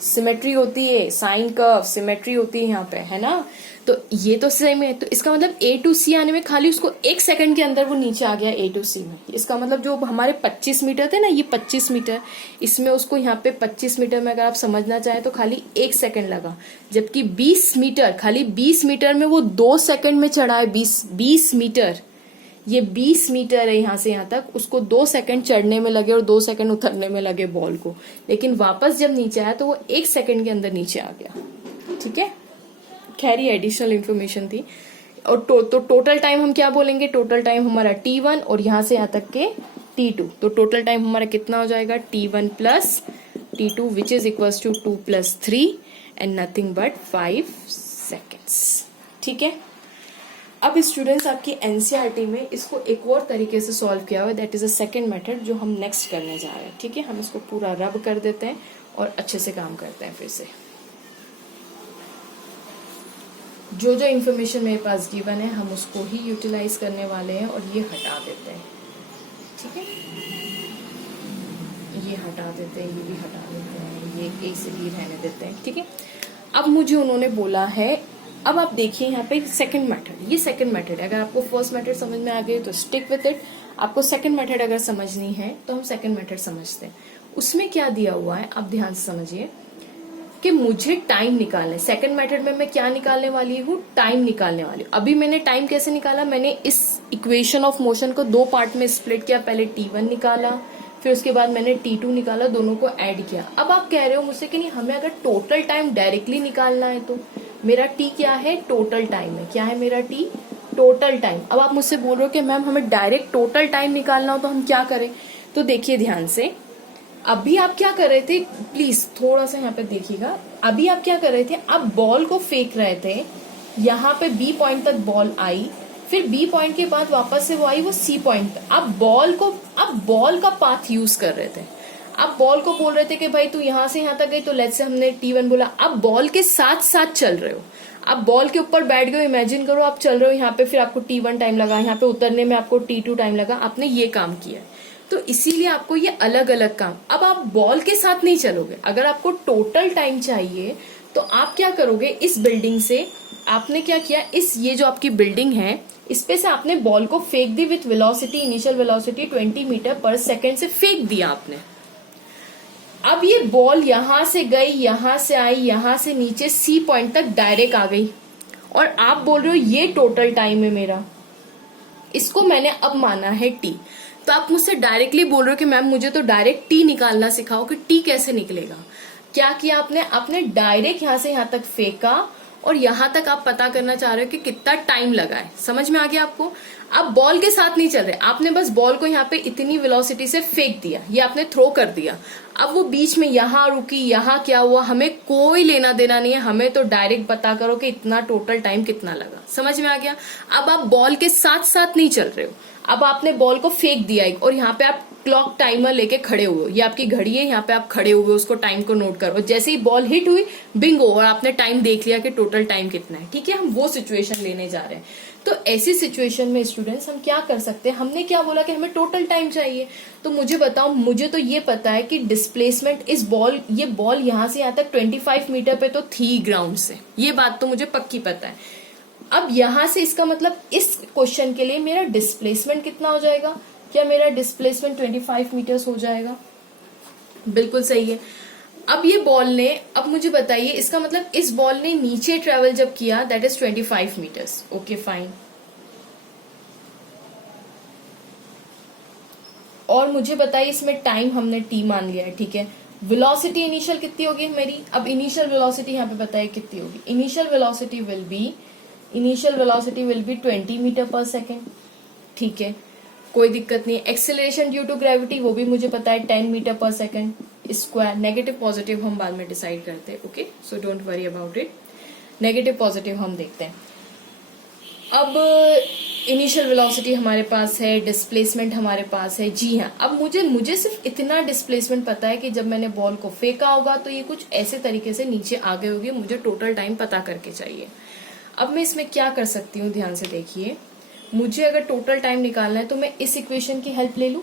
सिमेट्री होती है, साइन कर्व सिमेट्री होती है यहाँ पे, है ना। तो ये तो सेम है, तो इसका मतलब A to C आने में खाली उसको 1 सेकंड के अंदर वो नीचे आ गया A to C में। इसका मतलब जो हमारे 25 मीटर थे ना, ये 25 मीटर, इसमें उसको यहाँ पे 25 मीटर में अगर आप समझना चाहें तो खाली 1 सेकंड लगा, जबकि 20 मीटर, खाली 20 मीटर में वो 2 सेकंड में चढ़ा है। 20 मीटर, ये 20 मीटर है यहाँ से यहाँ तक, उसको 2 सेकंड चढ़ने में लगे और 2 सेकंड उतरने में लगे बॉल को, लेकिन वापस जब नीचे आया तो वो 1 सेकंड के अंदर नीचे आ गया। ठीक है, खैर ये एडिशनल इन्फॉर्मेशन थी। और तो टोटल टाइम हम क्या बोलेंगे, टोटल टाइम हमारा T1 और यहाँ से यहाँ तक के T2, तो टोटल टाइम हमारा कितना हो जाएगा, T1 plus T2 which is equals to 2 + 3 and nothing but 5 seconds. ठीक है, अब स्टूडेंट्स आपकी एनसीईआरटी में इसको एक और तरीके से सॉल्व किया हुआ है, that is a second method जो हम नेक्स्ट करने जा रहे हैं। ठीक है, हम इसको पूरा रब कर देते हैं और अच्छे से काम करते हैं। फिर से जो जो इन्फॉर्मेशन मेरे पास गिवन है हम उसको ही यूटिलाइज करने वाले हैं और ये हटा देते हैं। ठीक है, ये हटा देते हैं, ये भी हटा देते हैं, ये A से B रहने देते हैं। ठीक है, अब मुझे उन्होंने बोला है, अब आप देखिए यहाँ पे सेकंड मेथड, ये सेकंड मेथड है। अगर आपको फर्स्ट मेथड समझ में आ गई तो स्टिक विथ इट, आपको सेकंड मेथड अगर समझनी है तो हम सेकंड मेथड समझते हैं। उसमें क्या दिया हुआ है आप ध्यान से समझिए कि मुझे टाइम निकालना है। सेकंड मेथड में मैं क्या निकालने वाली हूँ, टाइम निकालने वाली हूँ। अभी मैंने टाइम कैसे निकाला, मैंने इस इक्वेशन ऑफ मोशन को 2 पार्ट में स्प्लिट किया, पहले T1 निकाला, फिर उसके बाद मैंने T2 निकाला, दोनों को ऐड किया। अब आप कह रहे हो मुझसे कि नहीं हमें अगर टोटल टाइम डायरेक्टली निकालना है तो मेरा T क्या है, टोटल टाइम है। क्या है मेरा T, टोटल टाइम। अब आप मुझसे बोल रहे हो कि मैम हमें डायरेक्ट टोटल टाइम निकालना हो तो हम क्या करें, तो देखिए ध्यान से, अभी आप क्या कर रहे थे, प्लीज थोड़ा सा यहाँ पे देखिएगा। अभी आप क्या कर रहे थे, आप बॉल को फेंक रहे थे, यहाँ पे B पॉइंट तक बॉल आई, फिर B पॉइंट के बाद वापस से वो आई वो C पॉइंट। आप बॉल का पाथ यूज कर रहे थे। आप बॉल को बोल रहे थे कि भाई तू यहाँ से यहाँ तक गई, तो लेट्स से हमने T1 बोला। आप बॉल के साथ साथ चल रहे हो, आप बॉल के ऊपर बैठ गए, इमेजिन करो आप चल रहे हो, यहाँ पे फिर आपको T1 टाइम लगा, यहाँ पे उतरने में आपको T2 टाइम लगा, आपने ये काम किया है। तो इसीलिए आपको ये अलग अलग काम, अब आप बॉल के साथ नहीं चलोगे। अगर आपको टोटल टाइम चाहिए तो आप क्या करोगे, इस बिल्डिंग से आपने क्या किया, इस ये जो आपकी बिल्डिंग है इस पे से आपने बॉल को फेंक दी with velocity, initial velocity 20 metre पर सेकेंड से फेंक दिया आपने। अब ये बॉल यहां से गई, यहां से आई, यहां से नीचे C पॉइंट तक डायरेक्ट आ गई, और आप बोल रहे हो ये टोटल टाइम है मेरा, इसको मैंने अब माना है T। तो आप मुझसे डायरेक्टली बोल रहे हो कि मैम मुझे तो डायरेक्ट T निकालना सिखाओ कि T कैसे निकलेगा। क्या किया आपने डायरेक्ट यहां से यहां तक फेंका और यहां तक आप पता करना चाह रहे हो कि कितना टाइम लगा है। समझ में आ गया आपको। आप बॉल के साथ नहीं चल रहे, आपने बस बॉल को यहाँ पे इतनी वेलोसिटी से फेंक दिया, ये आपने थ्रो कर दिया। अब वो बीच में यहाँ रुकी, यहाँ क्या हुआ, हमें कोई लेना देना नहीं है, हमें तो डायरेक्ट पता करो कि इतना टोटल टाइम कितना लगा। समझ में आ गया। अब आप बॉल के साथ साथ नहीं चल रहे हो, अब आपने बॉल को फेंक दिया एक, और यहाँ पे आप क्लॉक टाइमर लेके खड़े हुए हो, ये आपकी घड़ी है, यहाँ पे आप खड़े हुए हो, उसको टाइम को नोट करो। जैसे ही बॉल हिट हुई बिंगो, और आपने टाइम देख लिया कि टोटल टाइम कितना है। ठीक है, हम वो सिचुएशन लेने जा रहे हैं। तो ऐसी सिचुएशन में स्टूडेंट्स हम क्या कर सकते हैं, हमने क्या बोला कि हमें टोटल टाइम चाहिए। तो मुझे बताओ, मुझे तो ये पता है कि डिस्प्लेसमेंट इस बॉल, ये बॉल यहाँ से यहाँ तक 25 मीटर पे तो थी ग्राउंड से, ये बात तो मुझे पक्की पता है। अब यहां से इसका मतलब इस क्वेश्चन के लिए मेरा डिस्प्लेसमेंट कितना हो जाएगा, क्या मेरा डिस्प्लेसमेंट 25 मीटर्स हो जाएगा। बिल्कुल सही है। अब ये बॉल ने, अब मुझे बताइए इसका मतलब इस बॉल ने नीचे ट्रेवल जब किया that is 25 meters. Okay fine. और मुझे बताइए इसमें टाइम हमने T मान लिया है। ठीक है, वेलोसिटी इनिशियल कितनी होगी मेरी, अब इनिशियल वेलोसिटी यहाँ पे बताइए कितनी होगी। Initial velocity will be 20 metre पर सेकेंड। ठीक है, कोई दिक्कत नहीं। एक्सेलरेशन ड्यू टू ग्रेविटी वो भी मुझे पता है 10 मीटर पर सेकेंड स्क्वायर। नेगेटिव पॉजिटिव हम बाद में डिसाइड करते हैं। Okay, so don't worry about it. Negative positive हम देखते हैं। अब इनिशियल वेलोसिटी हमारे पास है, डिस्प्लेसमेंट हमारे पास है। जी हाँ, अब मुझे सिर्फ इतना डिस्प्लेसमेंट पता है कि जब मैंने बॉल को फेंका होगा तो ये कुछ ऐसे तरीके से नीचे आ गए होगी, मुझे टोटल टाइम पता करके चाहिए। अब मैं इसमें क्या कर सकती हूँ, ध्यान से देखिए। मुझे अगर टोटल टाइम निकालना है तो मैं इस इक्वेशन की हेल्प ले लूं,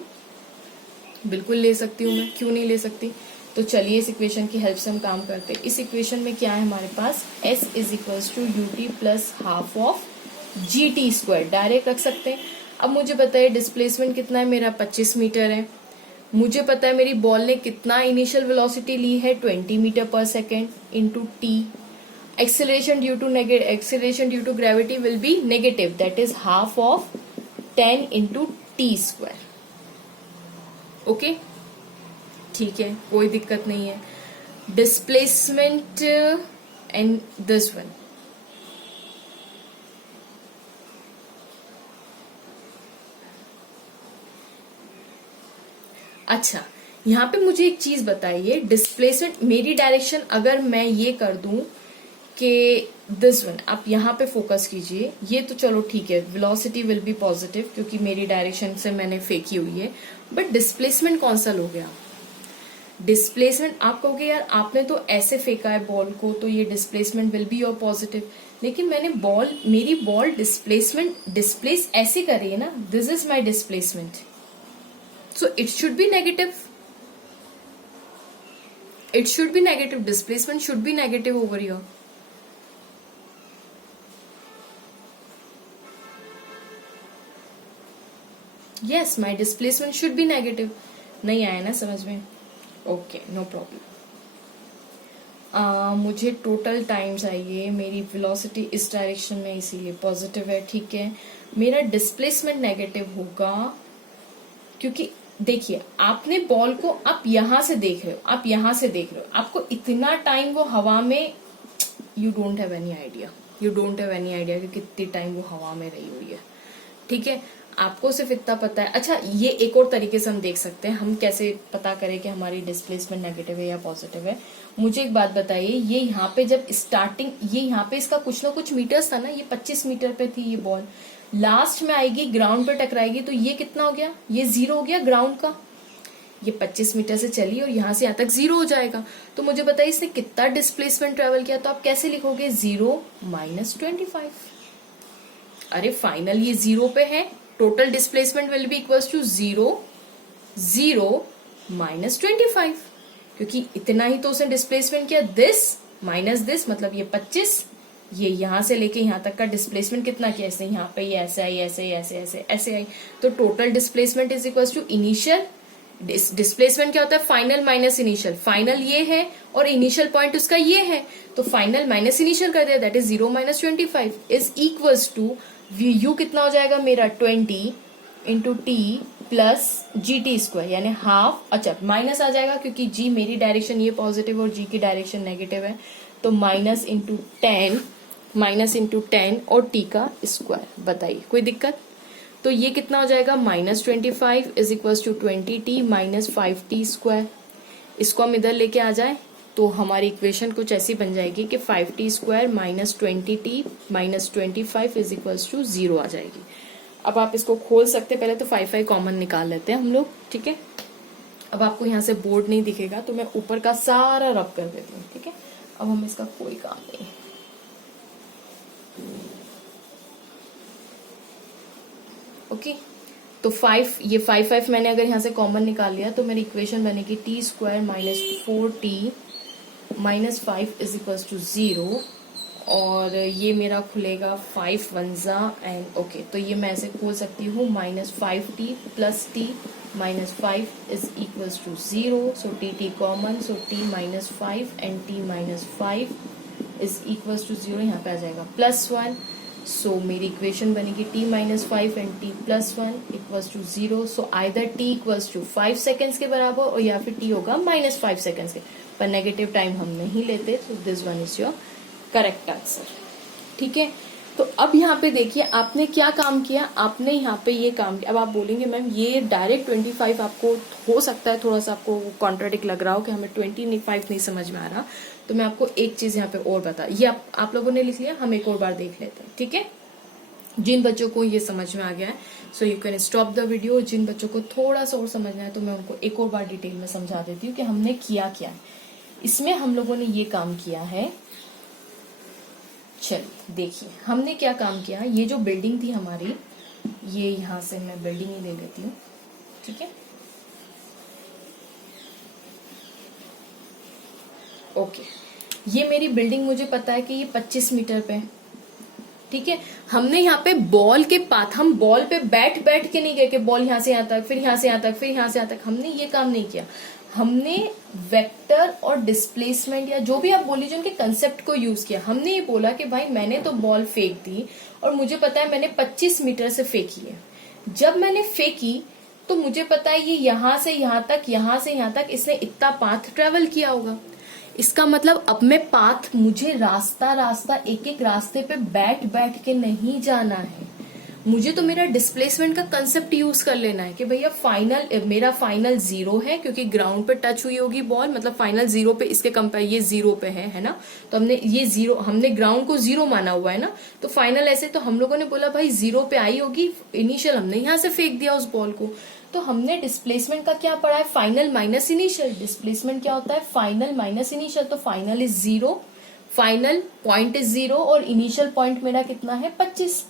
बिल्कुल ले सकती हूँ मैं, क्यों नहीं ले सकती। तो चलिए इस इक्वेशन की हेल्प से हम काम करते हैं। इस इक्वेशन में क्या है हमारे पास, s is equals to u t plus half of g t square, direct रख सकते हैं। अब मुझे बताइए डिस्प्लेसमेंट कितना है मेरा, 25 मीटर है। मुझे पता है मेरी बॉल ने कितना इनिशियल वेलोसिटी ली है, 20 मीटर पर सेकेंड into t. Acceleration due to gravity will be negative, that is half of 10 into t square. Okay, ठीक है, कोई दिक्कत नहीं है। डिस्प्लेसमेंट एंड दिस वन, अच्छा यहाँ पे मुझे एक चीज बताइए, डिस्प्लेसमेंट मेरी डायरेक्शन अगर मैं ये कर दूं कि दिस वन, आप यहाँ पे फोकस कीजिए, ये तो चलो ठीक है, वेलोसिटी विल बी पॉजिटिव क्योंकि मेरी डायरेक्शन से मैंने फेंकी हुई है, बट डिस्प्लेसमेंट कौन सा लोगे आप? डिस्प्लेसमेंट आप कहोगे यार आपने तो ऐसे फेंका है बॉल को, तो ये displacement will be your positive, लेकिन मेरी बॉल डिस्प्लेस ऐसे कर रही है ना, this is my displacement, so it should be negative. It should be negative. Displacement should be negative over here. Yes, my displacement should be negative. नहीं आया ना समझ में? Okay, no problem. मुझे टोटल टाइम चाहिए, मेरी वेलोसिटी इस direction में इसीलिए पॉजिटिव है, ठीक है। मेरा डिस्प्लेसमेंट नेगेटिव होगा क्योंकि देखिए आपने बॉल को, आप यहां से देख रहे हो, आप यहां से देख रहे हो, आपको इतना टाइम वो हवा में, you don't have any idea कि कितनी टाइम वो हवा में रही हुई है, ठीक है। आपको सिर्फ इतना पता है। अच्छा, ये एक और तरीके से हम देख सकते हैं, हम कैसे पता करें कि हमारी डिस्प्लेसमेंट नेगेटिव है या पॉजिटिव है। मुझे एक बात बताइए, ये यहाँ पे जब स्टार्टिंग, ये यहाँ पे इसका कुछ ना कुछ मीटर्स था ना, ये 25 मीटर पे थी ये बॉल, लास्ट में आएगी ग्राउंड पे टकराएगी तो ये कितना हो गया, ये 0 हो गया ग्राउंड का। ये 25 मीटर से चली और यहां से यहां तक 0 हो जाएगा। तो मुझे बताइए इसने कितना डिस्प्लेसमेंट ट्रेवल किया, तो आप कैसे लिखोगे, 0 माइनस 25। अरे फाइनल ये 0 पे है, total displacement will be equals to 0 minus 25, क्योंकि इतना ही तो उसने डिस्प्लेसमेंट किया, दिस माइनस दिस, मतलब ये 25, ये यहां से लेके यहां तक का डिस्प्लेसमेंट कितना किया इसने, यहाँ पे ये ऐसे आई, ऐसे आई, तो total displacement is equal to initial displacement क्या होता है, फाइनल माइनस इनिशियल, फाइनल ये है और इनिशियल पॉइंट उसका ये है, तो फाइनल माइनस इनिशियल कर दिया, that is 0 minus 25 is equals to u कितना हो जाएगा मेरा 20 into t plus g t square, यानी हाफ, अच्छा माइनस आ जाएगा क्योंकि जी मेरी डायरेक्शन ये पॉजिटिव और जी की डायरेक्शन नेगेटिव है, तो माइनस इंटू 10 और टी का स्क्वायर। बताइए कोई दिक्कत? तो ये कितना हो जाएगा, minus 25 is equal to 20t minus 5t square. इसको हम इधर लेके आ जाए तो हमारी इक्वेशन कुछ ऐसी बन जाएगी कि 5t square minus 20t minus 25 is equal to 0 आ जाएगी। अब आप इसको खोल सकते हैं, पहले तो 5 कॉमन निकाल लेते हैं हम लोग, ठीक है। अब आपको यहाँ से बोर्ड नहीं दिखेगा तो मैं ऊपर का सारा रब कर देती हूँ, ठीक है। अब हम इसका कोई काम नहीं, ओके। तो 5 मैंने अगर यहाँ से कॉमन निकाल लिया तो मेरी इक्वेशन बनेगी t square minus 4t minus 5 is equal to 0, और ये मेरा खुलेगा 5 1 एंड ओके, तो ये मैं ऐसे खोल सकती हूँ minus 5t plus t minus 5 is equal to 0, so t common, so t minus 5 and t minus 5 is equal to 0, यहाँ पे आ जाएगा प्लस 1, सो मेरी इक्वेशन बनेगी t minus 5 and t plus 1 equals to 0, so either t equals to 5 seconds के बराबर और या फिर t होगा माइनस 5 सेकेंड्स के, पर नेगेटिव टाइम हम नहीं लेते, तो this one is your correct answer, ठीक है। तो अब यहाँ पे देखिए आपने क्या काम किया, आपने यहाँ पे ये काम किया। अब आप बोलेंगे मैम ये डायरेक्ट 25 आपको हो सकता है थोड़ा सा आपको कॉन्ट्राडिक्ट लग रहा हो कि हमें 25 नहीं समझ में आ रहा, तो मैं आपको एक चीज यहाँ पे और बता, ये आप लोगों ने लिख लिया, हम एक और बार देख लेते हैं, ठीक है। जिन बच्चों को ये समझ में आ गया है so you can stop the video, जिन बच्चों को थोड़ा सा और समझना है तो मैं उनको एक और बार डिटेल में समझा देती हूँ कि हमने किया क्या है। इसमें हम लोगों ने ये काम किया है, चलिए देखिए हमने क्या काम किया। ये जो बिल्डिंग थी हमारी, ये यहां से मैं बिल्डिंग ही ले लेती हूँ, ठीक है। ओके, ये मेरी बिल्डिंग मुझे पता है कि ये 25 मीटर पे है, ठीक है। हमने यहाँ पे बॉल के पाथ, हम बॉल पे बैठ बैठ के नहीं गए कि बॉल यहाँ से यहाँ तक, फिर यहाँ से यहाँ तक, फिर यहाँ से यहाँ तक, हमने ये काम नहीं किया। हमने वेक्टर और डिस्प्लेसमेंट या जो भी आप बोल लीजिए उनके कंसेप्ट को यूज किया। हमने ये बोला कि भाई मैंने तो बॉल फेंक दी और मुझे पता है मैंने 25 मीटर से फेंकी है। जब मैंने फेंकी तो मुझे पता है ये यहाँ से यहाँ तक, यहाँ से यहाँ तक इसने इतना पाथ ट्रेवल किया होगा। इसका मतलब अब मैं पाथ, मुझे रास्ता रास्ता एक एक रास्ते पे बैठ बैठ के नहीं जाना है, मुझे तो मेरा डिस्प्लेसमेंट का कंसेप्ट यूज कर लेना है कि भैया फाइनल, मेरा फाइनल 0 है क्योंकि ग्राउंड पे टच हुई होगी बॉल, मतलब फाइनल 0 पे, इसके कंपेयर ये 0 पे है ना। तो हमने ये 0, हमने ग्राउंड को 0 माना हुआ है ना, तो फाइनल ऐसे, तो हम लोगों ने बोला भाई 0 पे आई होगी इनिशियल, हमने यहाँ से फेंक दिया उस बॉल को। तो हमने डिस्प्लेसमेंट का क्या पढ़ा है, फाइनल माइनस इनिशियल। डिस्प्लेसमेंट क्या होता है, फाइनल माइनस इनिशियल। तो final is 0, final point is 0 और इनिशियल पॉइंट मेरा कितना है 25,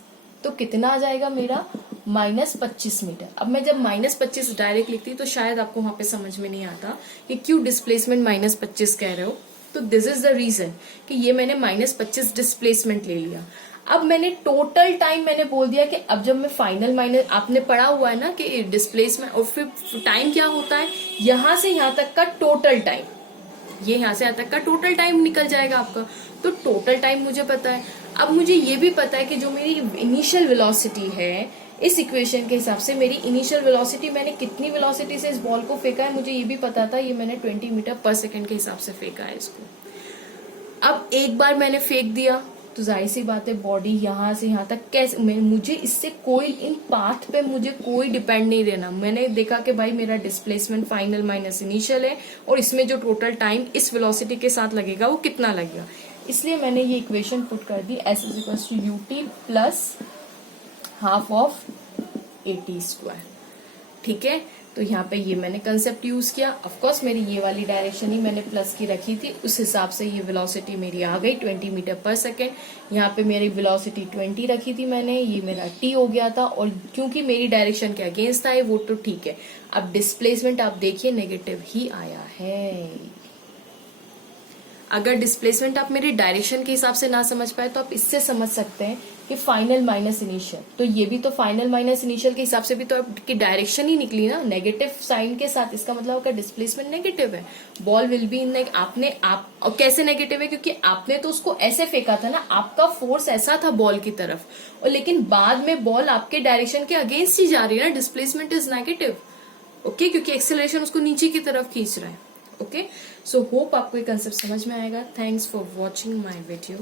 तो कितना आ जाएगा मेरा -25 मीटर। अब मैं जब -25 डायरेक्ट लिखती तो शायद आपको वहां पे समझ में नहीं आता कि क्यों डिस्प्लेसमेंट -25 कह रहे हो। तो दिस इज द रीजन कि ये मैंने -25 डिस्प्लेसमेंट ले लिया। अब मैंने टोटल टाइम मैंने बोल दिया कि अब जब मैं फाइनल माइनस, आपने पढ़ा हुआ है ना कि डिस्प्लेसमेंट, और फिर टाइम क्या होता है, यहां से यहां तक का टोटल टाइम, ये यहां से यहां तक का टोटल टाइम निकल जाएगा आपका। तो टोटल टाइम मुझे पता है। अब मुझे ये भी पता है कि जो मेरी इनिशियल वेलोसिटी है, इस इक्वेशन के हिसाब से मेरी इनिशियल वेलोसिटी, मैंने कितनी वेलोसिटी से इस बॉल को फेंका है मुझे ये भी पता था, ये मैंने 20 मीटर पर सेकेंड के हिसाब से फेंका है इसको। अब एक बार मैंने फेंक दिया तो जाहिर सी बात है बॉडी यहाँ से यहाँ तक कैसे, मुझे इससे कोई, इन पाथ पे मुझे कोई डिपेंड नहीं रहना। मैंने देखा कि भाई मेरा डिस्प्लेसमेंट फाइनल माइनस इनिशियल है और इसमें जो टोटल टाइम इस वेलोसिटी के साथ लगेगा वो कितना लगेगा, इसलिए मैंने ये इक्वेशन पुट कर दी, s is equal to ut plus half of at²। ठीक है, तो यहाँ पे ये मैंने कंसेप्ट यूज किया। ऑफकोर्स मेरी ये वाली डायरेक्शन ही मैंने प्लस की रखी थी, उस हिसाब से ये वेलोसिटी मेरी आ गई 20 मीटर पर सेकेंड। यहाँ पे मेरी वेलोसिटी 20 रखी थी मैंने, ये मेरा t हो गया था, और क्योंकि मेरी डायरेक्शन के अगेंस्ट था वो तो ठीक है। अब डिस्प्लेसमेंट आप देखिए नेगेटिव ही आया है। अगर डिस्प्लेसमेंट आप मेरी डायरेक्शन के हिसाब से ना समझ पाए तो आप इससे समझ सकते हैं कि फाइनल माइनस इनिशियल, तो ये भी तो फाइनल माइनस इनिशियल के हिसाब से भी तो आपकी डायरेक्शन ही निकली ना नेगेटिव साइन के साथ। इसका मतलब आपका डिस्प्लेसमेंट नेगेटिव है, बॉल विल बी इन, आपने और कैसे नेगेटिव है, क्योंकि आपने तो उसको ऐसे फेंका था ना, आपका फोर्स ऐसा था बॉल की तरफ, और लेकिन बाद में बॉल आपके डायरेक्शन के अगेंस्ट ही जा रही है ना, डिस्प्लेसमेंट इज नेगेटिव। ओके, क्योंकि एक्सेलरेशन उसको नीचे की तरफ खींच रहा है। ओके, सो होप आपको ये कंसेप्ट समझ में आएगा। Thanks for watching my video.